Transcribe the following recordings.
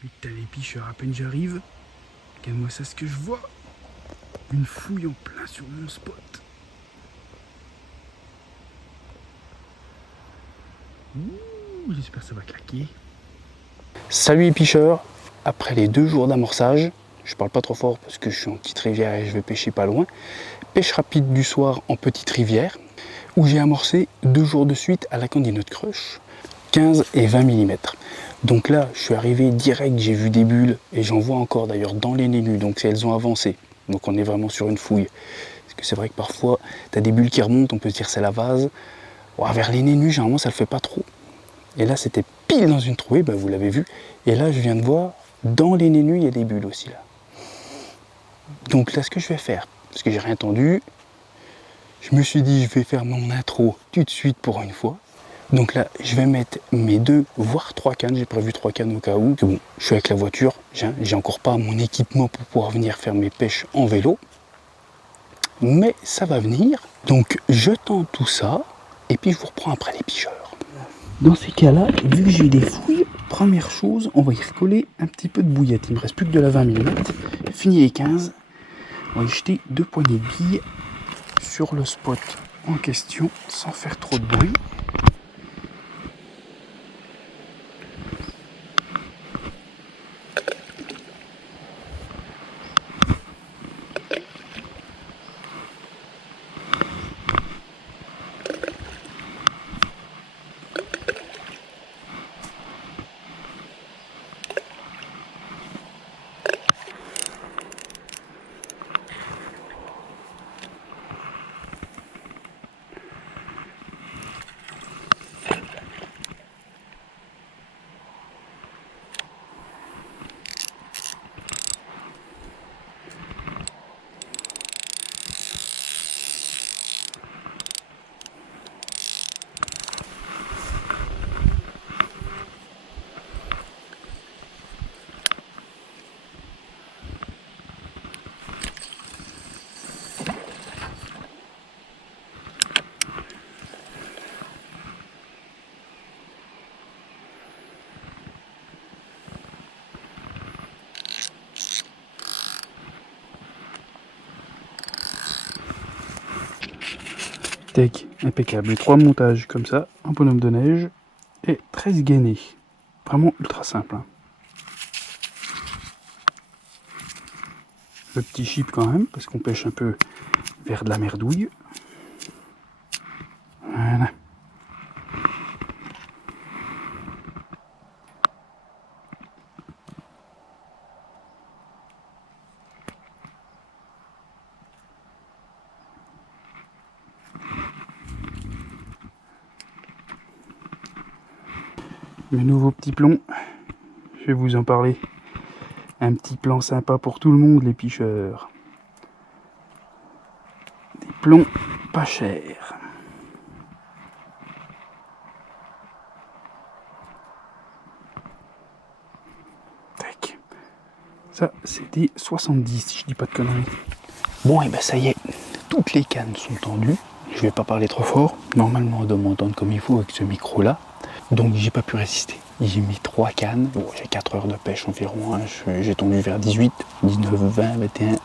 Putain les picheurs, à peine j'arrive, regarde-moi ça ce que je vois. Une fouille en plein sur mon spot. Ouh, j'espère que ça va claquer. Salut les picheurs, après les 2 jours d'amorçage, je parle pas trop fort parce que je suis en petite rivière et je vais pêcher pas loin. Pêche rapide du soir en petite rivière où j'ai amorcé 2 jours de suite à la Candinote Crush, 15 et 20 mm. Donc là, je suis arrivé direct, j'ai vu des bulles et j'en vois encore d'ailleurs dans les nénus, donc elles ont avancé. Donc on est vraiment sur une fouille. Parce que c'est vrai que parfois, tu as des bulles qui remontent, on peut se dire c'est la vase. Ouais, vers les nénus, généralement, ça le fait pas trop. Et là, c'était pile dans une trouée, bah, vous l'avez vu. Et là, je viens de voir, dans les nénus, il y a des bulles aussi là. Donc là, ce que je vais faire, parce que j'ai rien entendu, je me suis dit, je vais faire mon intro tout de suite pour une fois. Donc là, je vais mettre mes 2, voire 3 cannes. J'ai prévu 3 cannes au cas où. Que bon, je suis avec la voiture, j'ai encore pas mon équipement pour pouvoir venir faire mes pêches en vélo. Mais ça va venir. Donc je tente tout ça, et puis je vous reprends après les picheurs. Dans ces cas-là, vu que j'ai des fouilles, première chose, on va y recoller un petit peu de bouillette. Il me reste plus que de la 20 mm. Fini les 15. On va y jeter 2 poignées de billes sur le spot en question, sans faire trop de bruit. Tac, impeccable. Les 3 montages comme ça, un bonhomme de neige et 13 gainés. Vraiment ultra simple. Hein. Le petit chip quand même, parce qu'on pêche un peu vers de la merdouille. Voilà. Le nouveau petit plomb, je vais vous en parler. Un petit plan sympa pour tout le monde, les picheurs. Des plombs pas chers. Tac. Ça, c'était 70, si je dis pas de conneries. Bon, et ben ça y est, toutes les cannes sont tendues. Je vais pas parler trop fort. Normalement, on doit m'entendre comme il faut avec ce micro-là. Donc, j'ai pas pu résister. J'ai mis 3 cannes. Bon, j'ai 4 heures de pêche environ. Hein. J'ai tendu vers 18, 19, 20, 21,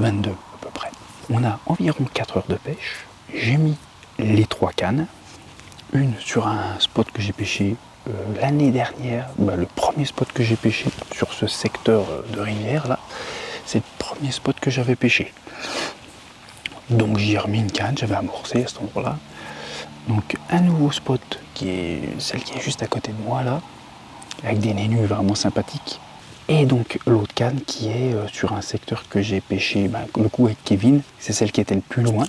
22 à peu près. On a environ 4 heures de pêche. J'ai mis les 3 cannes. Une sur un spot que j'ai pêché l'année dernière. Bah, le premier spot que j'ai pêché sur ce secteur de rivière là. C'est le premier spot que j'avais pêché. Donc j'y ai remis une canne, j'avais amorcé à cet endroit-là. Donc un nouveau spot qui est celle qui est juste à côté de moi là, avec des nénus vraiment sympathiques. Et donc l'autre canne qui est sur un secteur que j'ai pêché le coup avec Kevin, c'est celle qui était le plus loin.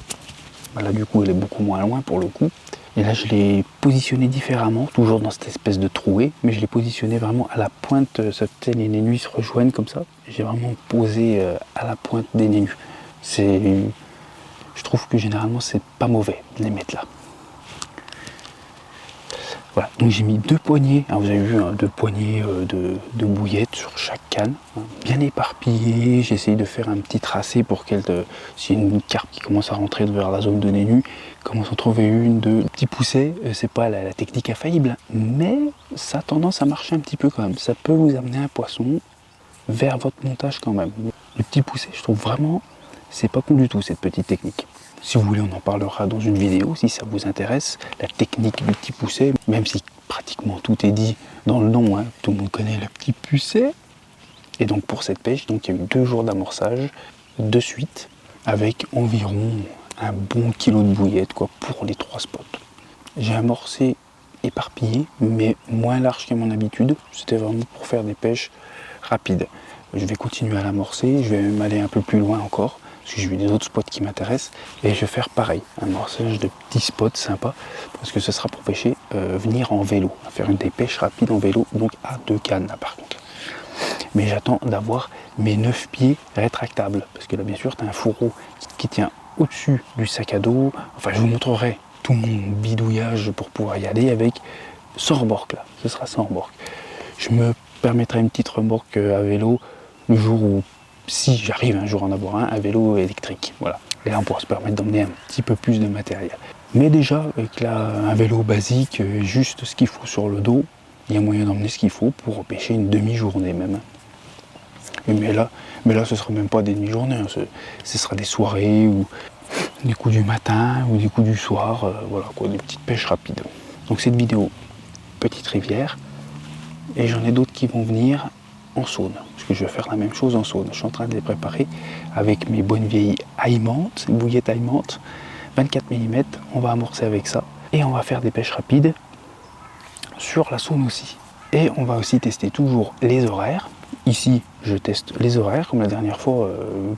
Là du coup elle est beaucoup moins loin pour le coup. Et là je l'ai positionnée différemment, toujours dans cette espèce de trouée, mais je l'ai positionnée vraiment à la pointe, ça fait les nénus se rejoignent comme ça. J'ai vraiment posé à la pointe des nénus. Je trouve que généralement c'est pas mauvais de les mettre là. Voilà, donc j'ai mis 2 poignées, hein, vous avez vu, hein, 2 poignées de bouillettes sur chaque canne, hein, bien éparpillées. J'ai essayé de faire un petit tracé pour qu'elle, s'il y a une carpe qui commence à rentrer vers la zone de nez nu, commence à trouver une de petits poussets. C'est pas la technique infaillible, mais ça a tendance à marcher un petit peu quand même. Ça peut vous amener un poisson vers votre montage quand même. Le petit poussé, je trouve vraiment, c'est pas con du tout cette petite technique. Si vous voulez, on en parlera dans une vidéo si ça vous intéresse, la technique du petit poussé, même si pratiquement tout est dit dans le nom, hein, tout le monde connaît le petit poussé. Et donc pour cette pêche, donc, il y a eu 2 jours d'amorçage de suite, avec environ un bon kilo de bouillettes quoi, pour les 3 spots. J'ai amorcé éparpillé, mais moins large qu'à mon habitude. C'était vraiment pour faire des pêches rapides. Je vais continuer à l'amorcer, je vais même aller un peu plus loin encore, parce que j'ai vu des autres spots qui m'intéressent, et je vais faire pareil, un amorçage de petits spots sympas, parce que ce sera pour pêcher, venir en vélo, faire des pêches rapides en vélo, donc à 2 cannes là par contre. Mais j'attends d'avoir mes 9 pieds rétractables, parce que là bien sûr tu as un fourreau qui tient au-dessus du sac à dos. Enfin je vous montrerai tout mon bidouillage pour pouvoir y aller avec, sans remorque là, ce sera sans remorque. Je me permettrai une petite remorque à vélo le jour où, si j'arrive un jour à en avoir un vélo électrique, voilà. Et là on pourra se permettre d'emmener un petit peu plus de matériel. Mais déjà avec un vélo basique, juste ce qu'il faut sur le dos, il y a moyen d'emmener ce qu'il faut pour pêcher une demi-journée même. Mais là ce sera même pas des demi-journées, hein. Ce sera des soirées ou des coups du matin ou des coups du soir, voilà quoi, des petites pêches rapides. Donc cette vidéo, petite rivière, et j'en ai d'autres qui vont venir en saône, parce que je vais faire la même chose en saône. Je suis en train de les préparer avec mes bonnes vieilles aimantes, bouillettes aimantes, 24 mm, on va amorcer avec ça, et on va faire des pêches rapides sur la saône aussi. Et on va aussi tester toujours les horaires. Ici, je teste les horaires, comme la dernière fois,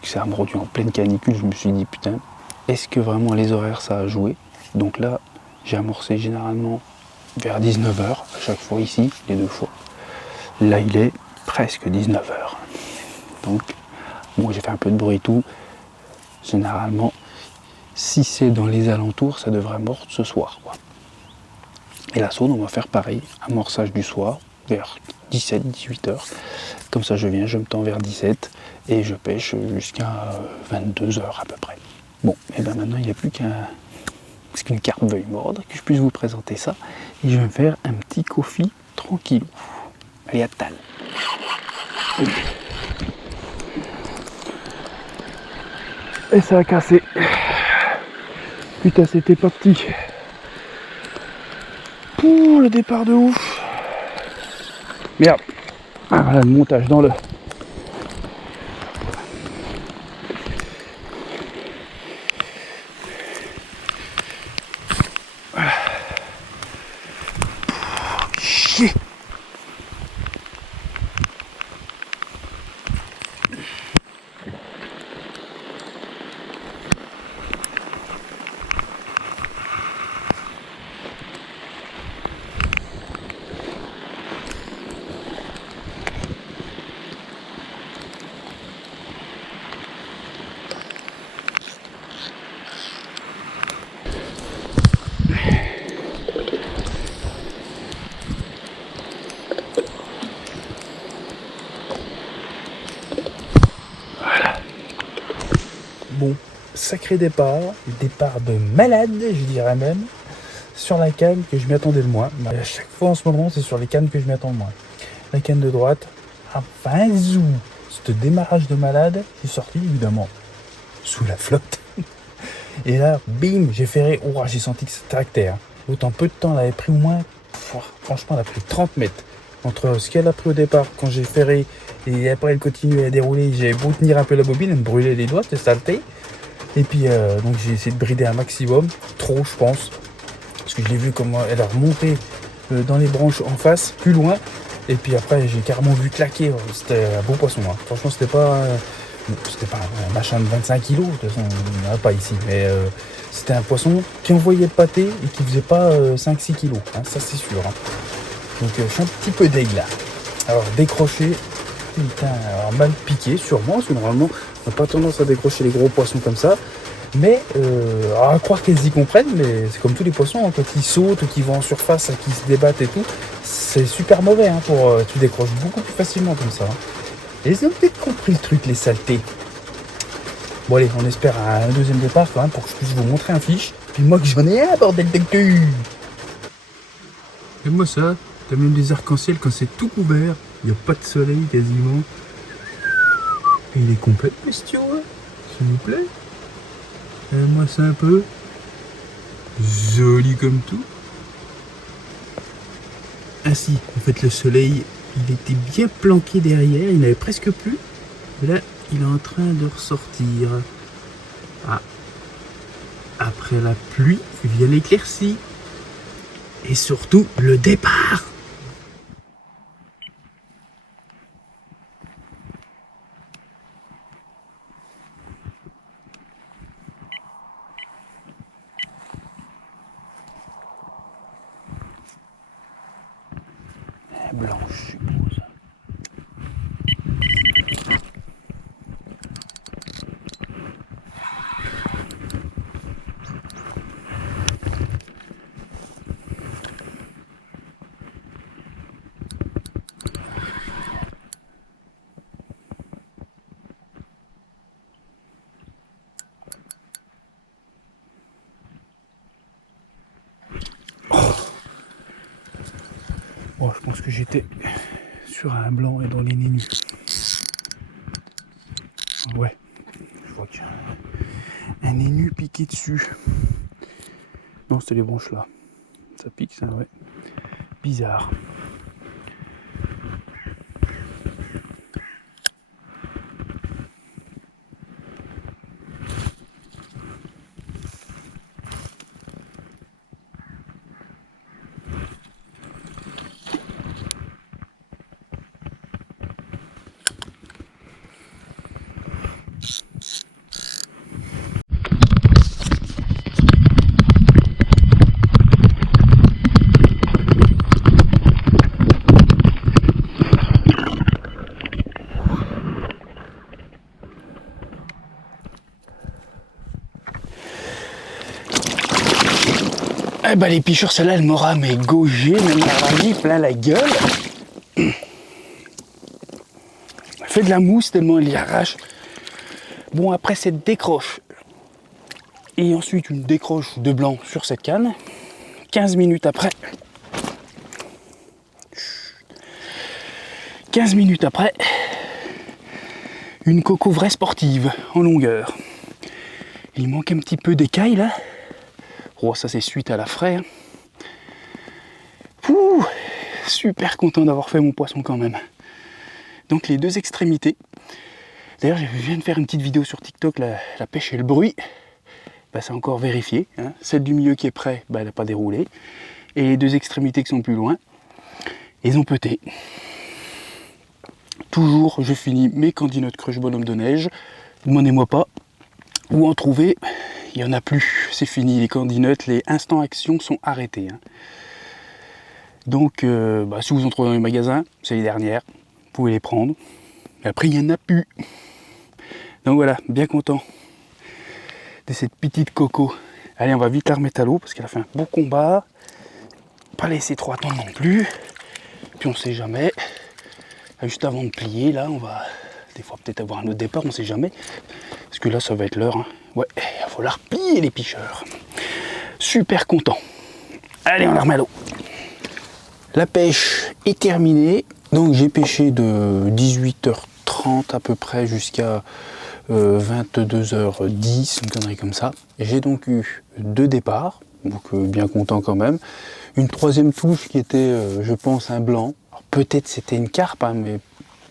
que ça me rendu en pleine canicule, je me suis dit, putain, est-ce que vraiment les horaires, ça a joué? Donc là, j'ai amorcé généralement vers 19 h, à chaque fois ici, les 2 fois. Là, il est presque 19 h. Donc, bon, j'ai fait un peu de bruit et tout. Généralement, si c'est dans les alentours, ça devrait mordre ce soir, quoi. Et la saône, on va faire pareil, amorçage du soir, vers 17-18 h. Comme ça, je viens, je me tends vers 17 et je pêche jusqu'à 22 h à peu près. Bon, et bien maintenant, il n'y a plus qu'une carpe veuille mordre, que je puisse vous présenter ça. Et je vais me faire un petit coffee tranquille. Allez, à tal. Et ça a cassé. Putain, c'était pas petit. Pouh, le départ de ouf. Merde. Ah, voilà le montage dans le... Voilà. Chier. Bon, sacré départ de malade, je dirais même, sur la canne que je m'y attendais le moins. À chaque fois en ce moment, c'est sur les cannes que je m'y attends le moins. La canne de droite, à 20 zoom. Ce démarrage de malade, j'ai sorti évidemment sous la flotte. Et là, bim, j'ai ferré. Oh, j'ai senti que ça tractait. Hein. Autant peu de temps, elle avait pris au moins, franchement, elle a pris 30 mètres. Entre ce qu'elle a pris au départ, quand j'ai ferré, et après elle continuait à dérouler, j'avais beau tenir un peu la bobine, elle me brûlait les doigts, c'était saleté. Et puis, donc j'ai essayé de brider un maximum, trop je pense, parce que je l'ai vu comment elle a remonté dans les branches en face, plus loin. Et puis après, j'ai carrément vu claquer, c'était un beau poisson. Hein. Franchement, c'était pas un machin de 25 kg, de toute façon, il n'y en a pas ici, mais c'était un poisson qui envoyait le pâté et qui faisait pas 5-6 kg, hein, ça c'est sûr. Hein. Donc je suis un petit peu deg là. Alors décrocher, putain, alors mal piqué sûrement, parce que normalement on n'a pas tendance à décrocher les gros poissons comme ça. Mais à croire qu'elles y comprennent, mais c'est comme tous les poissons, hein, quand ils sautent ou qu'ils vont en surface, qu'ils se débattent et tout, c'est super mauvais, hein, tu décroches beaucoup plus facilement comme ça. Hein. Et ils ont peut-être compris le truc, les saletés. Bon allez, on espère un deuxième départ quand même pour que je puisse vous montrer un fiche. Puis moi que j'en ai un, bordel de cul. Et moi ça, t'as même des arcs-en-ciel quand c'est tout couvert, il n'y a pas de soleil quasiment. Et il est complet le bestiau, hein, s'il vous plaît. Moi c'est un peu joli comme tout. Ah si, en fait le soleil, il était bien planqué derrière, il n'avait presque plus. Et là, il est en train de ressortir. Ah, après la pluie, vient l'éclaircie. Et surtout, le départ. Blanche, je suppose. Oh, je pense que j'étais sur un blanc et dans les nez nus. Ouais, je vois qu'il y a un nez nu piqué dessus. Non, c'était les branches là. Ça pique, ça, ouais. Bizarre. Eh ben les picheurs, celle-là, elle m'aura mais gaugé, même la mis plein la gueule. Elle fait de la mousse tellement elle y arrache. Bon, après cette décroche, et ensuite une décroche de blanc sur cette canne, 15 minutes après, 15 minutes après, une coco vraie sportive en longueur. Il manque un petit peu d'écaille là. Oh, ça c'est suite à la fraie. Ouh, super content d'avoir fait mon poisson quand même. Donc les deux extrémités. D'ailleurs, je viens de faire une petite vidéo sur TikTok, la pêche et le bruit. Bah, c'est encore vérifié. Hein. Celle du milieu qui est près, bah, elle n'a pas déroulé. Et les deux extrémités qui sont plus loin, ils ont pété. Toujours, je finis mes candinotes crush bonhomme de neige. Demandez-moi pas où en trouver. Il n'y en a plus, c'est fini, les candinotes, les instants action sont arrêtés. Hein. Donc, si vous en trouvez dans les magasins, c'est les dernières, vous pouvez les prendre. Et après, il n'y en a plus. Donc voilà, bien content de cette petite coco. Allez, on va vite la remettre à l'eau parce qu'elle a fait un beau combat. Pas laisser trop attendre non plus. Puis on sait jamais. Juste avant de plier, là, on va des fois peut-être avoir un autre départ, on sait jamais. Parce que là, ça va être l'heure. Hein. Ouais, il va falloir plier les picheurs. Super content. Allez, on la remet à l'eau. La pêche est terminée. Donc j'ai pêché de 18h30 à peu près jusqu'à 22h10, une connerie comme ça. J'ai donc eu 2 départs, donc bien content quand même. Une troisième touche qui était, je pense, un blanc. Peut-être c'était une carpe, hein, mais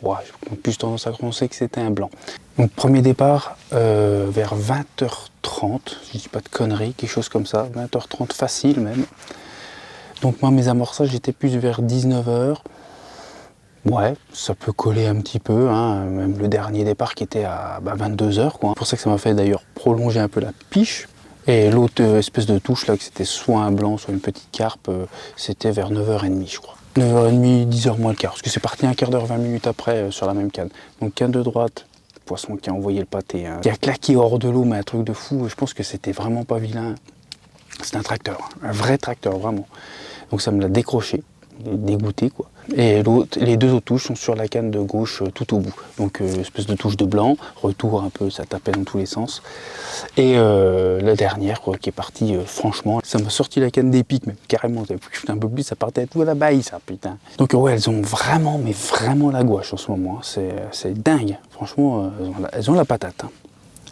ouais, j'ai plus tendance à penser que c'était un blanc. Donc premier départ vers 20h30, je dis pas de conneries, quelque chose comme ça, 20h30 facile même. Donc moi mes amorçages j'étais plus vers 19h. Ouais, ça peut coller un petit peu, hein, même le dernier départ qui était à 22h, quoi. C'est pour ça que ça m'a fait d'ailleurs prolonger un peu la piche. Et l'autre espèce de touche là, que c'était soit un blanc, soit une petite carpe, c'était vers 9h30 je crois. 9h30, 10h moins le quart, parce que c'est parti un quart d'heure, 20 minutes après sur la même canne. Donc canne de droite, poisson qui a envoyé le pâté, hein, qui a claqué hors de l'eau, mais un truc de fou. Je pense que c'était vraiment pas vilain. C'est un tracteur, un vrai tracteur, vraiment. Donc ça me l'a décroché, dégoûté quoi. Et les deux autres touches sont sur la canne de gauche tout au bout. Donc espèce de touche de blanc, retour un peu, ça tapait dans tous les sens. Et la dernière quoi, qui est partie, franchement, ça m'a sorti la canne des pics, mais carrément, un peu plus, ça partait à tout à la baille ça, putain. Donc ouais, elles ont vraiment, mais vraiment la gouache en ce moment, hein. C'est dingue, franchement, elles ont la patate. Hein.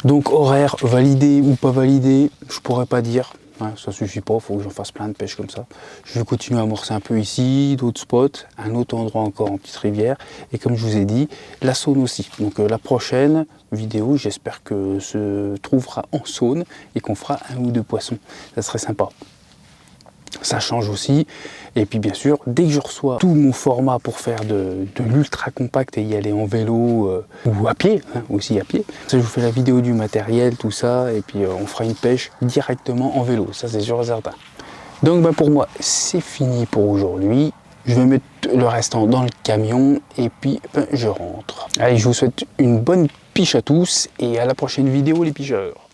Donc horaire validé ou pas validé, je pourrais pas dire. Ouais, ça suffit pas, il faut que j'en fasse plein de pêches comme ça. Je vais continuer à amorcer un peu ici, d'autres spots, un autre endroit encore en petite rivière. Et comme je vous ai dit, la Saône aussi. Donc la prochaine vidéo, j'espère que se trouvera en Saône et qu'on fera 1 ou 2 poissons. Ça serait sympa. Ça change aussi. Et puis bien sûr, dès que je reçois tout mon format pour faire de l'ultra compact et y aller en vélo ou à pied, hein, aussi à pied, ça, je vous fais la vidéo du matériel, tout ça, et puis on fera une pêche directement en vélo, ça c'est sûr et certain. Donc bah, pour moi, c'est fini pour aujourd'hui. Je vais mettre le restant dans le camion et puis ben, je rentre. Allez, je vous souhaite une bonne piche à tous et à la prochaine vidéo les picheurs.